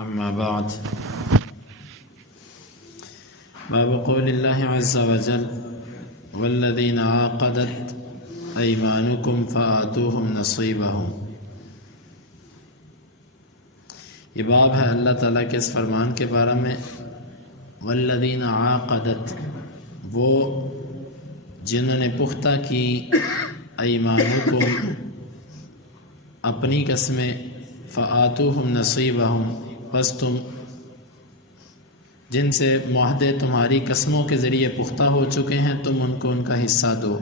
اما بعد باب قول اللہ عز وجل والذین عاقدت ایمانکم فآتوہم نصیبہم۔ یہ باب ہے اللہ تعالیٰ کے اس فرمان کے بارے میں، والذین عاقدت، وہ جنہوں نے پختہ کی، ایمانکم، اپنی قسمیں، فآتوہم نصیبہم، بس تم جن سے معاہدے تمہاری قسموں کے ذریعے پختہ ہو چکے ہیں تم ان کو ان کا حصہ دو۔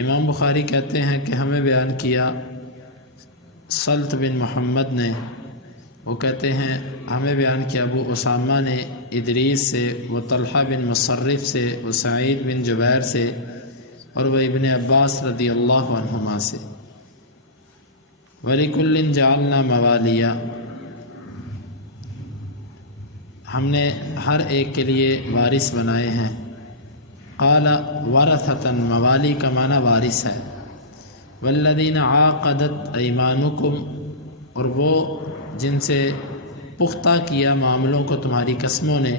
امام بخاری کہتے ہیں کہ ہمیں بیان کیا سلط بن محمد نے، وہ کہتے ہیں ہمیں بیان کیا ابو اسامہ نے ادریس سے، وہ طلحہ بن مصرف سے، وہ سعید بن جبیر سے، اور وہ ابن عباس رضی اللہ عنہما سے۔ وَلِكُلٍّ جَعَلْنَا مَوَالِيَ، ہم نے ہر ایک کے لیے وارث بنائے ہیں۔ قال ورثۃ، موالی کا معنی وارث ہے۔ والذین عاقدت ایمانکم، اور وہ جن سے پختہ کیا معاملوں کو تمہاری قسموں نے۔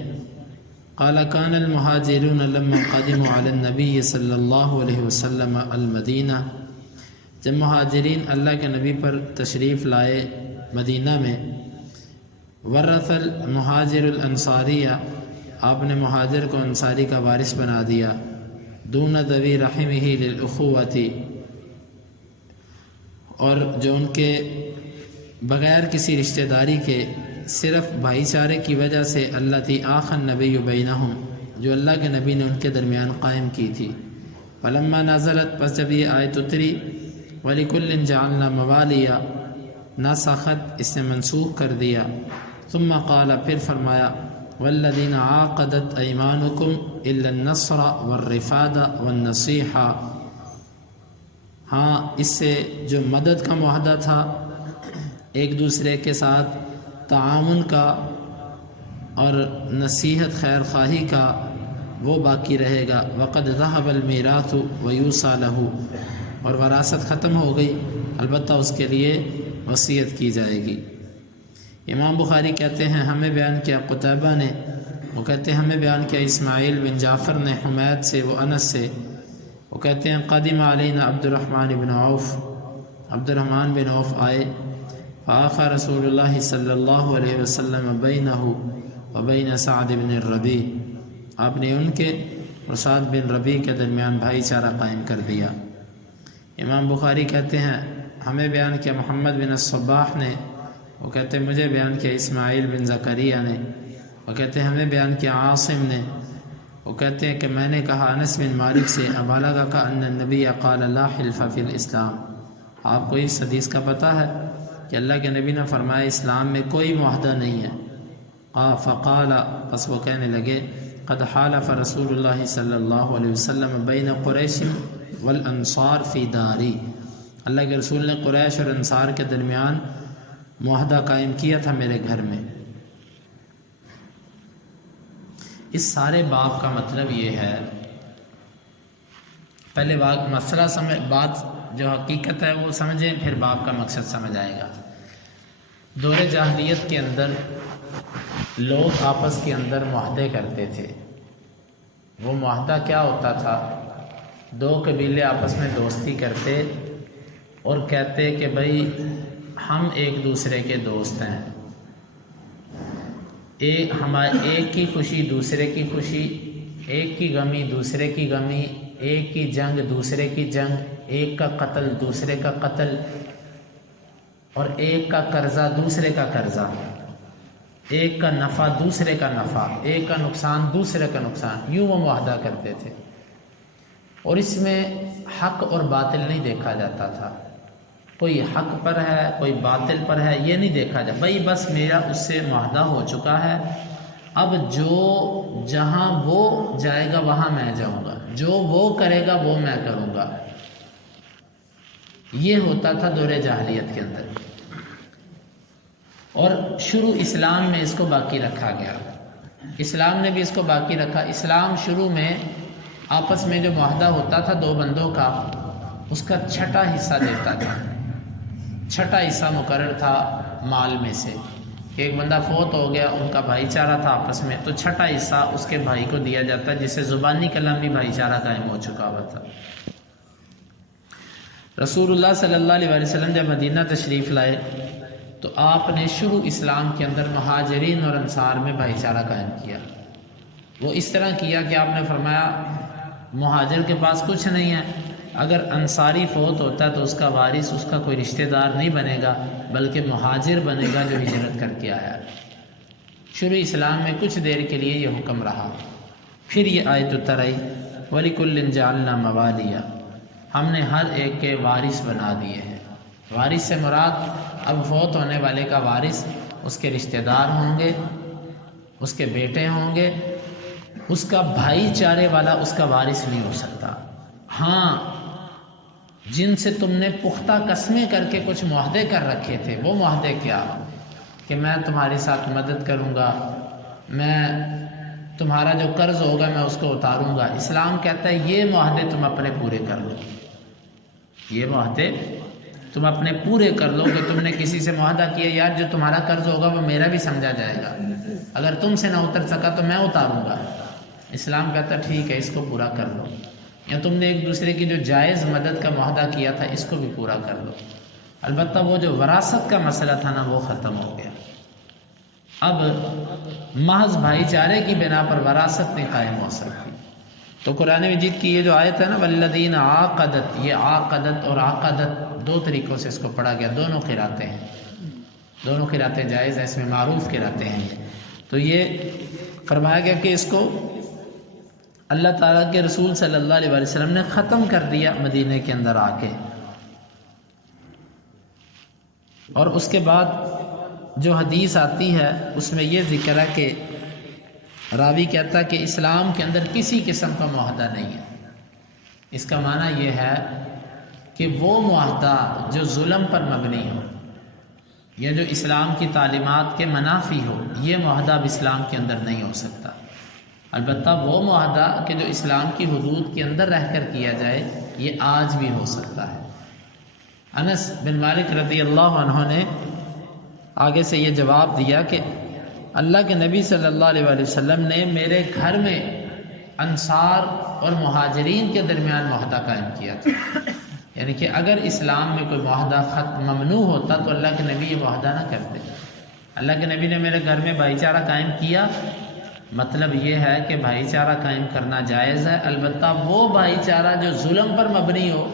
قال کان المہاجرون لما قدموا علی النبی صلی اللہ علیہ وسلم المدینہ، جب مہاجرین اللہ کے نبی پر تشریف لائے مدینہ میں، ورث المہاجر الانصاریہ، آپ نے مہاجر کو انصاری کا وارث بنا دیا، دون ذوی رحمہ للأخوۃ، اور جو ان کے بغیر کسی رشتہ داری کے، صرف بھائی چارے کی وجہ سے، التی آخى النبی بینہم، جو اللہ کے نبی نے ان کے درمیان قائم کی تھی۔ فلما نزلت، پس جب یہ آیت اتری، وَلِكُلٍّ جَعَلْنَا مَوَالِيَ، ناسخت، اس نے منسوخ کر دیا۔ ثم قال، پھر فرمایا، والذین عاقدت ایمانکم الا النصر والرفاد والنصیحہ، ہاں اس سے جو مدد کا معاہدہ تھا، ایک دوسرے کے ساتھ تعاون کا اور نصیحت خیر خواہی کا، وہ باقی رہے گا۔ وقد ذهب المیراث ویوصى له، اور وراثت ختم ہو گئی، البتہ اس کے لیے وصیت کی جائے گی۔ امام بخاری کہتے ہیں ہمیں بیان کیا قتیبہ نے، وہ کہتے ہیں ہمیں بیان کیا اسماعیل بن جعفر نے حمید سے، وہ انس سے، وہ کہتے ہیں قدم علینا عبد الرحمن بن عوف، عبد الرحمن بن عوف آئے، فآخى رسول اللہ صلی اللہ علیہ وسلم بینہ وبین سعد بن الربیع، آپ نے ان کے اور سعد بن ربیع کے درمیان بھائی چارہ قائم کر دیا۔ امام بخاری کہتے ہیں ہمیں بیان کیا محمد بن الصباح نے، وہ کہتے ہیں مجھے بیان کیا اسماعیل بن زکریہ نے، وہ کہتے ہیں ہمیں بیان کیا عاصم نے، وہ کہتے ہیں کہ میں نے کہا انس بن مالک سے، ابالغ کا ان النبی قال لا حلف فی الاسلام، آپ کو اس حدیث کا پتہ ہے کہ اللہ کے نبی نے فرمایا اسلام میں کوئی معاہدہ نہیں ہے۔ فقال، پس وہ کہنے لگے، قد حالف رسول اللہ صلی اللہ علیہ وسلم بین قریش والانصار فی داری، اللہ کے رسول نے قریش اور انصار کے درمیان معاہدہ قائم کیا تھا میرے گھر میں۔ اس سارے باب کا مطلب یہ ہے، پہلے مسئلہ سمجھ، بات جو حقیقت ہے وہ سمجھیں، پھر باب کا مقصد سمجھ آئے گا۔ دور جاہلیت کے اندر لوگ آپس کے اندر معاہدے کرتے تھے۔ وہ معاہدہ کیا ہوتا تھا؟ دو قبیلے آپس میں دوستی کرتے اور کہتے کہ بھائی ہم ایک دوسرے کے دوست ہیں، ایک کی خوشی دوسرے کی خوشی، ایک کی غمی دوسرے کی غمی، ایک کی جنگ دوسرے کی جنگ، ایک کا قتل دوسرے کا قتل، اور ایک کا قرضہ دوسرے کا قرضہ، ایک کا نفع دوسرے کا نفع، ایک کا نقصان دوسرے کا نقصان، یوں وہ معاہدہ کرتے تھے۔ اور اس میں حق اور باطل نہیں دیکھا جاتا تھا، کوئی حق پر ہے کوئی باطل پر ہے یہ نہیں دیکھا جائے، بھائی بس میرا اس سے معاہدہ ہو چکا ہے، اب جو جہاں وہ جائے گا وہاں میں جاؤں گا، جو وہ کرے گا وہ میں کروں گا۔ یہ ہوتا تھا دور جاہلیت کے اندر، اور شروع اسلام میں اس کو باقی رکھا گیا، اسلام نے بھی اس کو باقی رکھا۔ اسلام شروع میں آپس میں جو معاہدہ ہوتا تھا دو بندوں کا، اس کا چھٹا حصہ دیتا تھا، چھٹا حصہ مقرر تھا مال میں سے، کہ ایک بندہ فوت ہو گیا، ان کا بھائی چارہ تھا آپس میں، تو چھٹا حصہ اس کے بھائی کو دیا جاتا ہے، جس سے زبانی کلامی بھائی چارہ قائم ہو چکا ہوا تھا۔ رسول اللہ صلی اللہ علیہ وسلم جب مدینہ تشریف لائے تو آپ نے شروع اسلام کے اندر مہاجرین اور انصار میں بھائی چارہ قائم کیا۔ وہ اس طرح کیا کہ آپ نے فرمایا مہاجر کے پاس کچھ نہیں ہے، اگر انصاری فوت ہوتا ہے تو اس کا وارث اس کا کوئی رشتہ دار نہیں بنے گا، بلکہ مہاجر بنے گا جو ہجرت کر کے آیا۔ شروع اسلام میں کچھ دیر کے لیے یہ حکم رہا، پھر یہ آیت اتر آئی وَلِكُلٍّ جَعَلْنَا مَوَالِيَ، ہم نے ہر ایک کے وارث بنا دیے ہیں۔ وارث سے مراد اب فوت ہونے والے کا وارث اس کے رشتہ دار ہوں گے، اس کے بیٹے ہوں گے، اس کا بھائی چارے والا اس کا وارث نہیں ہو سکتا۔ ہاں، جن سے تم نے پختہ قسمیں کر کے کچھ معاہدے کر رکھے تھے، وہ معاہدے کیا؟ کہ میں تمہارے ساتھ مدد کروں گا، میں تمہارا جو قرض ہوگا میں اس کو اتاروں گا۔ اسلام کہتا ہے یہ معاہدے تم اپنے پورے کر لو، یہ معاہدے تم اپنے پورے کر لو کہ تم نے کسی سے معاہدہ کیا یار جو تمہارا قرض ہوگا وہ میرا بھی سمجھا جائے گا، اگر تم سے نہ اتر سکا تو میں اتاروں گا۔ اسلام کہتا ہے ٹھیک ہے، اس کو پورا کر لو، یا تم نے ایک دوسرے کی جو جائز مدد کا معاہدہ کیا تھا اس کو بھی پورا کر لو۔ البتہ وہ جو وراثت کا مسئلہ تھا نا وہ ختم ہو گیا، اب محض بھائی چارے کی بنا پر وراثت نہیں قائم ہو سکتی۔ تو قرآن مجید کی یہ جو آیت ہے نا والذین عاقدت، یہ عاقدت اور عاقدت دو طریقوں سے اس کو پڑھا گیا، دونوں قراتیں ہیں، دونوں قراتیں جائز ہیں، اس میں معروف قراتیں ہیں۔ تو یہ فرمایا گیا کہ اس کو اللہ تعالیٰ کے رسول صلی اللہ علیہ وسلم نے ختم کر دیا مدینے کے اندر آ کے۔ اور اس کے بعد جو حدیث آتی ہے اس میں یہ ذکر ہے کہ راوی کہتا ہے کہ اسلام کے اندر کسی قسم کا معاہدہ نہیں ہے۔ اس کا معنی یہ ہے کہ وہ معاہدہ جو ظلم پر مبنی ہو یا جو اسلام کی تعلیمات کے منافی ہو، یہ معاہدہ اب اسلام کے اندر نہیں ہو سکتا۔ البتہ وہ معاہدہ کہ جو اسلام کی حدود کے اندر رہ کر کیا جائے یہ آج بھی ہو سکتا ہے۔ انس بن مالک رضی اللہ عنہ نے آگے سے یہ جواب دیا کہ اللہ کے نبی صلی اللہ علیہ وسلم نے میرے گھر میں انصار اور مہاجرین کے درمیان معاہدہ قائم کیا تھا، یعنی کہ اگر اسلام میں کوئی معاہدہ ممنوع ہوتا تو اللہ کے نبی یہ معاہدہ نہ کرتے۔ اللہ کے نبی نے میرے گھر میں بھائی چارہ قائم کیا، مطلب یہ ہے کہ بھائی چارہ قائم کرنا جائز ہے، البتہ وہ بھائی چارہ جو ظلم پر مبنی ہو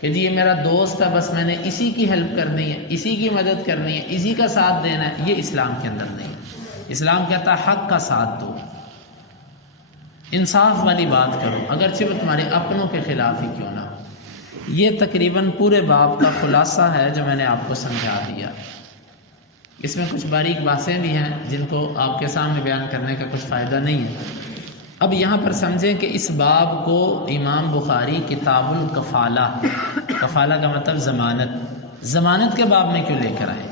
کہ جی یہ میرا دوست ہے بس میں نے اسی کی ہیلپ کرنی ہے، اسی کی مدد کرنی ہے، اسی کا ساتھ دینا ہے، یہ اسلام کے اندر نہیں ہے۔ اسلام کہتا ہے حق کا ساتھ دو، انصاف والی بات کرو، اگرچہ وہ تمہارے اپنوں کے خلاف ہی کیوں نہ ہو۔ یہ تقریباً پورے باب کا خلاصہ ہے جو میں نے آپ کو سمجھا دیا۔ اس میں کچھ باریک باتیں بھی ہیں جن کو آپ کے سامنے بیان کرنے کا کچھ فائدہ نہیں ہے۔ اب یہاں پر سمجھیں کہ اس باب کو امام بخاری کتاب الکفالہ، کفالہ کا مطلب ضمانت کے باب میں کیوں لے کر آئے؟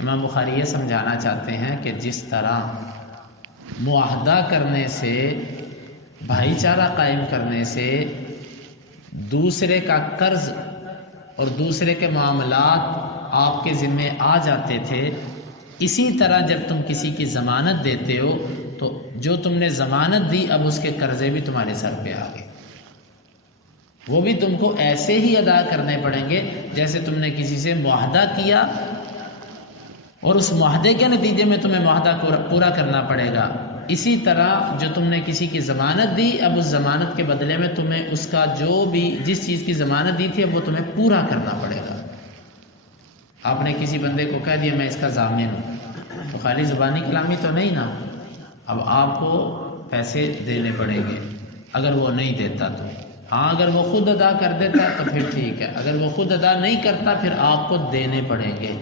امام بخاری یہ سمجھانا چاہتے ہیں کہ جس طرح معاہدہ کرنے سے، بھائی چارہ قائم کرنے سے دوسرے کا قرض اور دوسرے کے معاملات آپ کے ذمے آ جاتے تھے، اسی طرح جب تم کسی کی ضمانت دیتے ہو تو جو تم نے ضمانت دی اب اس کے قرضے بھی تمہارے سر پہ آ گئے، وہ بھی تم کو ایسے ہی ادا کرنے پڑیں گے جیسے تم نے کسی سے معاہدہ کیا اور اس معاہدے کے نتیجے میں تمہیں معاہدہ پورا کرنا پڑے گا۔ اسی طرح جو تم نے کسی کی ضمانت دی اب اس ضمانت کے بدلے میں تمہیں اس کا جو بھی جس چیز کی ضمانت دی تھی اب وہ تمہیں پورا کرنا پڑے گا۔ آپ نے کسی بندے کو کہہ دیا میں اس کا ضامن ہوں، تو خالی زبانی کلامی تو نہیں نا، اب آپ کو پیسے دینے پڑیں گے اگر وہ نہیں دیتا تو۔ ہاں اگر وہ خود ادا کر دیتا ہے تو پھر ٹھیک ہے، اگر وہ خود ادا نہیں کرتا پھر آپ کو دینے پڑیں گے۔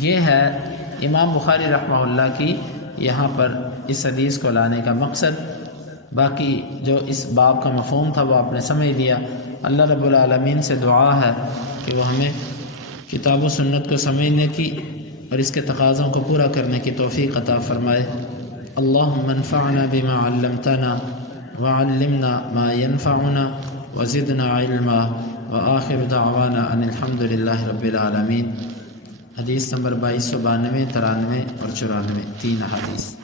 یہ ہے امام بخاری رحمہ اللہ کی یہاں پر اس حدیث کو لانے کا مقصد۔ باقی جو اس باب کا مفہوم تھا وہ آپ نے سمجھ لیا۔ اللہ رب العالمین سے دعا ہے کہ وہ ہمیں کتاب و سنت کو سمجھنے کی اور اس کے تقاضوں کو پورا کرنے کی توفیق عطا فرمائے۔ اللہم انفعنا بما علمتنا وعلمنا ما ينفعنا وزدنا علما وآخر دعوانا ان الحمد للہ رب العالمین۔ حدیث نمبر 2292 93 اور 94 3 احادیث۔